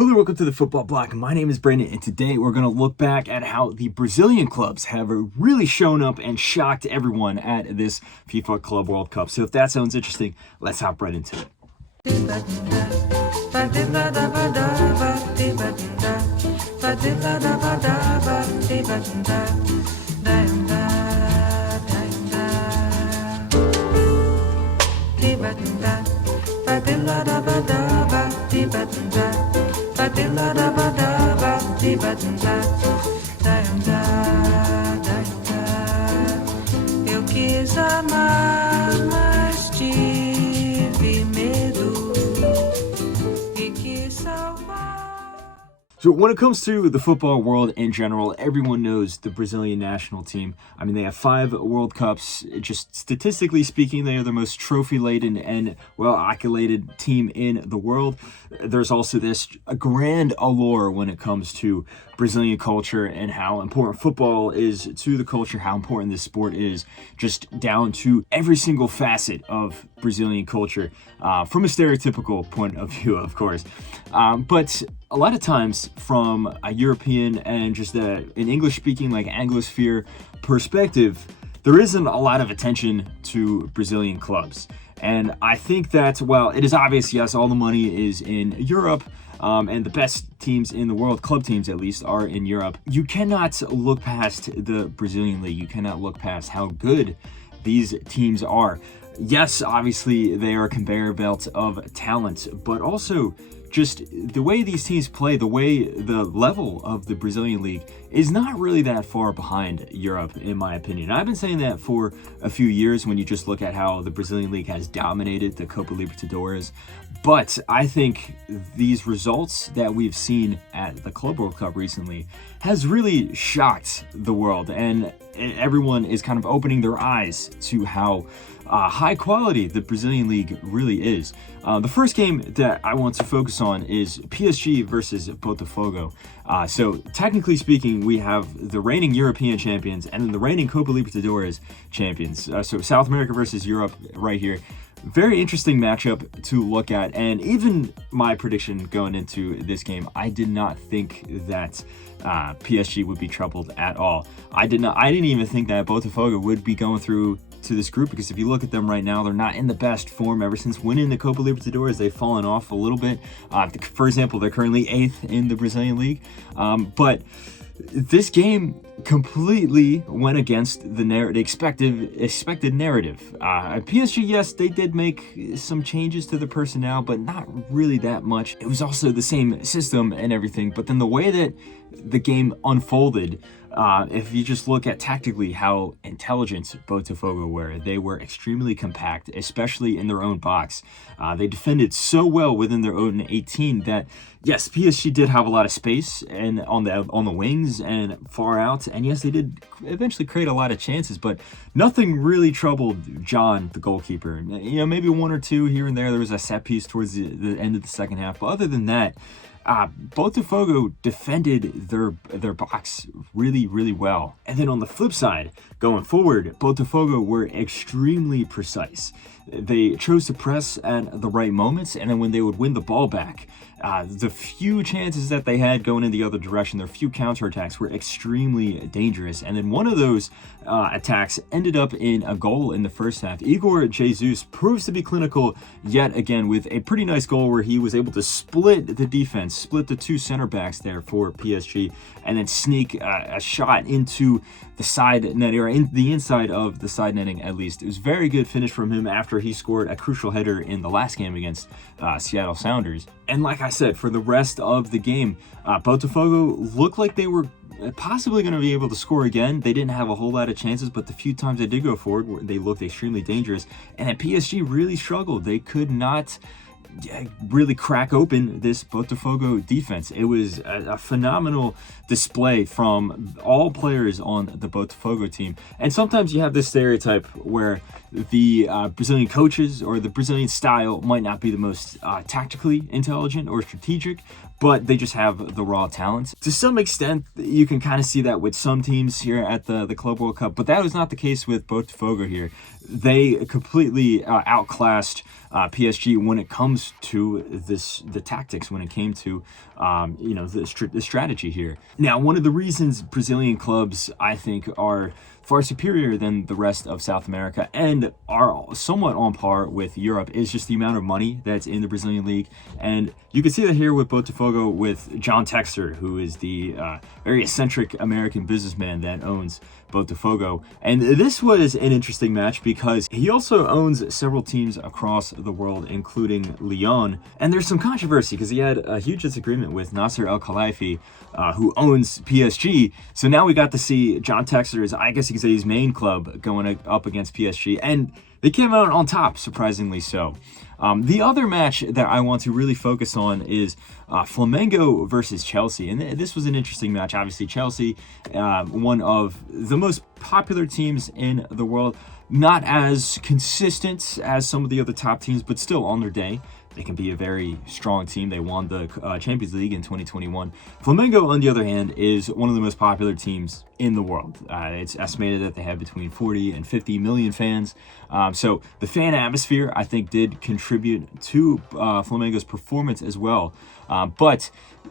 Hello, welcome to the Football Bloc. My name is Brandon, and today we're going to look back at how the Brazilian clubs have really shown up and shocked everyone at this FIFA Club World Cup. So if that sounds interesting, let's hop right into it. Eu quis amar, mas tive medo e quis salvar. So when it comes to the football world in general, everyone knows the Brazilian national team. I mean, they have 5 World Cups. Just statistically speaking, they are the most trophy-laden and well-accoladed team in the world. There's also this grand allure when it comes to Brazilian culture and how important football is to the culture, how important this sport is, just down to every single facet of Brazilian culture, from a stereotypical point of view, of course. But a lot of times from a European and just an English-speaking, like Anglosphere perspective, there isn't a lot of attention to Brazilian clubs. And I think that, well, it is obvious, yes, all the money is in Europe, and the best teams in the world, club teams at least, are in Europe. You cannot look past the Brazilian league. You cannot look past how good these teams are. Yes, obviously they are a conveyor belt of talent, but also just the way these teams play, the level of the Brazilian league is not really that far behind Europe, in my opinion. I've been saying that for a few years when you just look at how the Brazilian league has dominated the Copa Libertadores. But I think these results that we've seen at the Club World Cup recently has really shocked the world, and everyone is kind of opening their eyes to how high quality the Brazilian league really is. The first game that I want to focus on is PSG versus Botafogo. So technically speaking, we have the reigning European champions and then the reigning Copa Libertadores champions. So South America versus Europe right here. Very interesting matchup to look at, and even my prediction going into this game, I did not think that PSG would be troubled at all. I didn't even think that Botafogo would be going through to this group, because if you look at them right now, they're not in the best form. Ever since winning the Copa Libertadores, they've fallen off a little bit. For example, they're currently 8th in the Brazilian league, but this game completely went against the expected narrative. PSG, yes, they did make some changes to the personnel, but not really that much. It was also the same system and everything, but then the way that the game unfolded, if you just look at tactically how intelligent Botafogo were, they were extremely compact, especially in their own box. They defended so well within their own 18 that, yes, PSG did have a lot of space and on the wings and far out, and yes, they did eventually create a lot of chances, but nothing really troubled John, the goalkeeper. You know, maybe one or two here and there. There was a set piece towards the end of the second half, but other than that, Botafogo defended their box really, really well. And then on the flip side, going forward, Botafogo were extremely precise. They chose to press at the right moments, and then when they would win the ball back, the few chances that they had going in the other direction, their few counterattacks were extremely dangerous. And then one of those attacks ended up in a goal in the first half. Igor Jesus proves to be clinical yet again with a pretty nice goal where he was able to split the defense, split the 2 center backs there for PSG, and then sneak a shot into the side net, or in the inside of the side netting at least. It was a very good finish from him after he scored a crucial header in the last game against Seattle Sounders. And like I said, for the rest of the game, Botafogo looked like they were possibly going to be able to score again. They didn't have a whole lot of chances, but the few times they did go forward, they looked extremely dangerous. And at PSG really struggled. They could not really crack open this Botafogo defense. It was a phenomenal display from all players on the Botafogo team. And sometimes you have this stereotype where the Brazilian coaches or the Brazilian style might not be the most tactically intelligent or strategic, but they just have the raw talent. To some extent, you can kind of see that with some teams here at the Club World Cup, but that was not the case with Botafogo here. they completely outclassed PSG when it comes to the tactics, when it came to the strategy here. Now, one of the reasons Brazilian clubs, I think, are far superior than the rest of South America and are somewhat on par with Europe is just the amount of money that's in the Brazilian league. And you can see that here with Botafogo, with John Textor, who is the very eccentric American businessman that owns Botafogo. And this was an interesting match because he also owns several teams across the world, including Lyon. And there's some controversy because he had a huge disagreement with Nasser El-Khelaifi, who owns PSG. So now we got to see John Textor's, I guess you could say, his main club going up against PSG. And they came out on top, surprisingly so. The other match that I want to really focus on is Flamengo versus Chelsea. And this was an interesting match. Obviously, Chelsea, one of the most popular teams in the world. Not as consistent as some of the other top teams, but still on their day. They can be a very strong team. They won the Champions League in 2021. Flamengo, on the other hand, is one of the most popular teams in the world. It's estimated that they have between 40 and 50 million fans. So the fan atmosphere, I think, did contribute to Flamengo's performance as well. But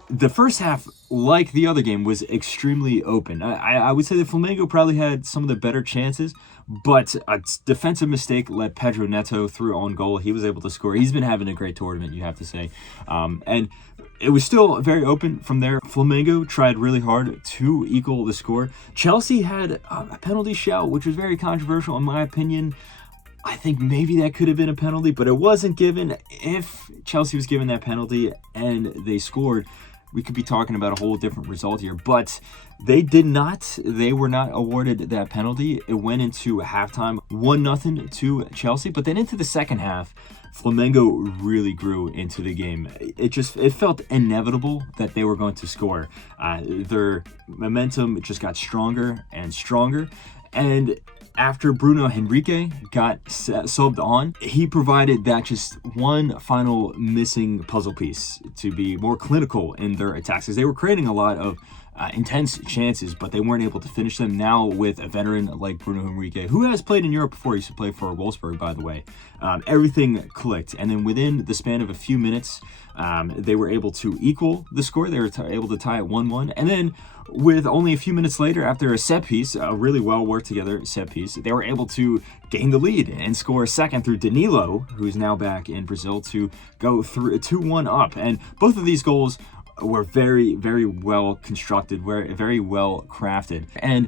the first half, like the other game, was extremely open. I would say that Flamengo probably had some of the better chances, but a defensive mistake let Pedro Neto through on goal. He was able to score. He's been having a great tournament, you have to say. And it was still very open from there. Flamengo tried really hard to equal the score. Chelsea had a penalty shout, which was very controversial in my opinion. I think maybe that could have been a penalty, but it wasn't given. If Chelsea was given that penalty and they scored, we could be talking about a whole different result here. But they did not. They were not awarded that penalty. It went into halftime 1-0 to Chelsea. But then into the second half, Flamengo really grew into the game. It felt inevitable that they were going to score. Their momentum just got stronger and stronger. And after Bruno Henrique got subbed on, he provided that just one final missing puzzle piece to be more clinical in their attacks, because they were creating a lot of intense chances, but they weren't able to finish them. Now with a veteran like Bruno Henrique, who has played in Europe before, he used to play for Wolfsburg, by the way, everything clicked. And then within the span of a few minutes, they were able to equal the score. They were able to tie it 1-1. And then with only a few minutes later, after a set piece, a really well worked together set piece, they were able to gain the lead and score a second through Danilo, who's now back in Brazil, to go through 2-1 up. And both of these goals were very, very well constructed, very well crafted. And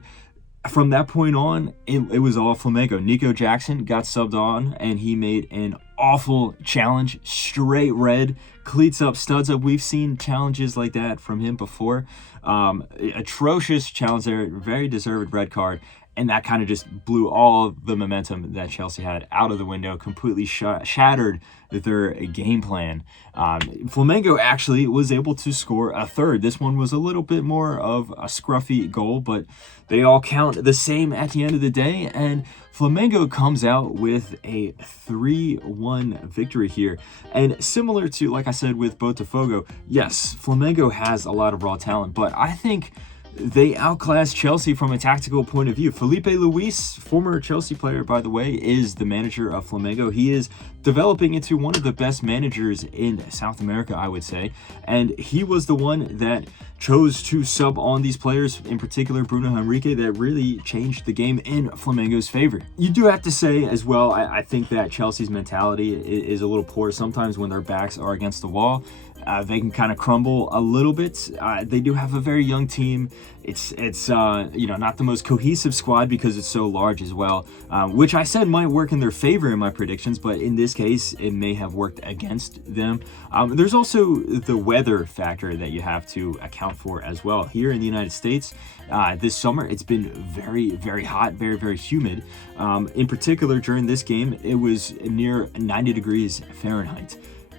from that point on, it was all Flamengo. Nico Jackson got subbed on, and he made an awful challenge, straight red, cleats up, studs up. We've seen challenges like that from him before. Atrocious challenge there, very deserved red card. And that kind of just blew all of the momentum that Chelsea had out of the window, completely shattered their game plan. Flamengo actually was able to score a third. This one was a little bit more of a scruffy goal, but they all count the same at the end of the day. And Flamengo comes out with a 3-1 victory here. And similar to, like I said, with Botafogo, yes, Flamengo has a lot of raw talent, but I think they outclassed Chelsea from a tactical point of view. Felipe Luis, former Chelsea player, by the way, is the manager of Flamengo. He is developing into one of the best managers in South America, I would say. And he was the one that chose to sub on these players, in particular Bruno Henrique, that really changed the game in Flamengo's favor. You do have to say as well, I think that Chelsea's mentality is a little poor. Sometimes when their backs are against the wall, they can kind of crumble a little bit. They do have a very young team. It's not the most cohesive squad because it's so large as well, which I said might work in their favor in my predictions, but in this case, it may have worked against them. There's also the weather factor that you have to account for as well. Here in the United States, this summer, it's been very, very hot, very, very humid. In particular, during this game, it was near 90 degrees Fahrenheit.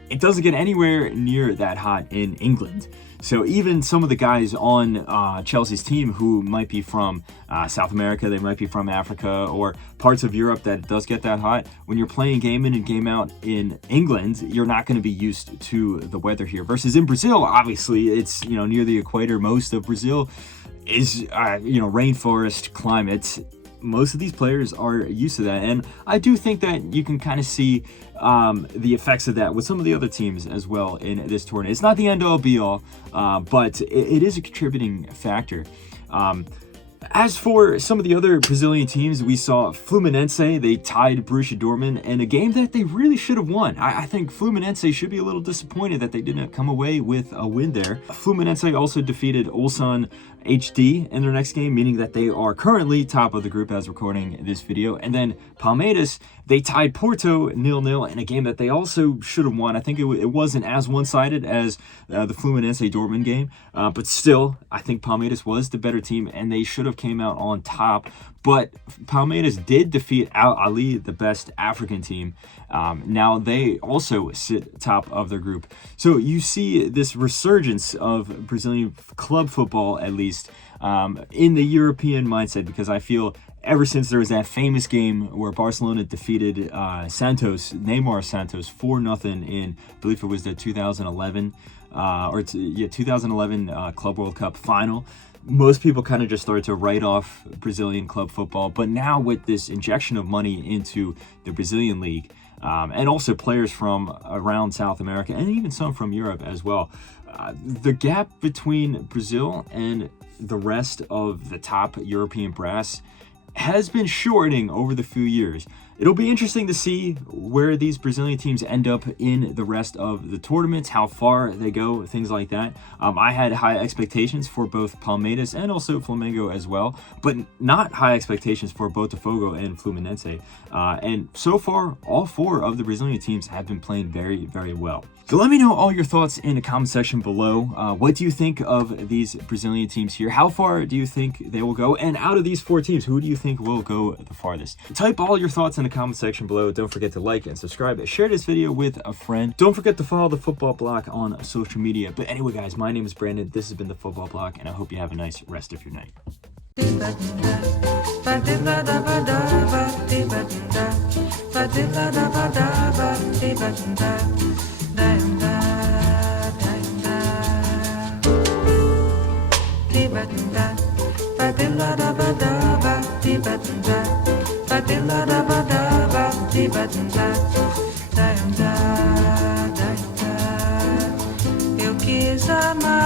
It doesn't get anywhere near that hot in England. So even some of the guys on Chelsea's team who might be from South America, they might be from Africa or parts of Europe that does get that hot, when you're playing game in and game out in England, you're not going to be used to the weather here. Versus in Brazil, obviously, it's near the equator. Most of Brazil is rainforest climate. most of these players are used to that. And I do think that you can kind of see the effects of that with some of the other teams as well in this tournament. It's not the end all be all, but it is a contributing factor. As for some of the other Brazilian teams, we saw Fluminense. They tied Borussia Dortmund in a game that they really should have won. I think Fluminense should be a little disappointed that they didn't come away with a win there. Fluminense also defeated Ulsan HD in their next game, meaning that they are currently top of the group as recording this video. And then Palmeiras, they tied Porto 0-0 in a game that they also should have won. I think it wasn't as one-sided as the Fluminense Dortmund game, but still, I think Palmeiras was the better team, and they should have came out on top. But Palmeiras did defeat Al Ahly, the best African team. Now they also sit top of their group. So you see this resurgence of Brazilian club football, at least, in the European mindset, because I feel ever since there was that famous game where Barcelona defeated Neymar Santos 4-0 in, I believe it was the 2011 Club World Cup final. Most people kind of just started to write off Brazilian club football, but now with this injection of money into the Brazilian league, and also players from around South America and even some from Europe as well, the gap between Brazil and the rest of the top European brass has been shortening over the few years. It'll be interesting to see where these Brazilian teams end up in the rest of the tournaments, how far they go, things like that. I had high expectations for both Palmeiras and also Flamengo as well, but not high expectations for Botafogo and Fluminense. And so far, all four of the Brazilian teams have been playing very, very well. So let me know all your thoughts in the comment section below. What do you think of these Brazilian teams here? How far do you think they will go? And out of these four teams, who do you think will go the farthest? Type all your thoughts in the comment section below. Don't forget to like and subscribe. Share this video with a friend. Don't forget to follow the Football Bloc on social media. But anyway, guys, my name is Brandon. This has been the Football Bloc, and I hope you have a nice rest of your night. Eu quis amar.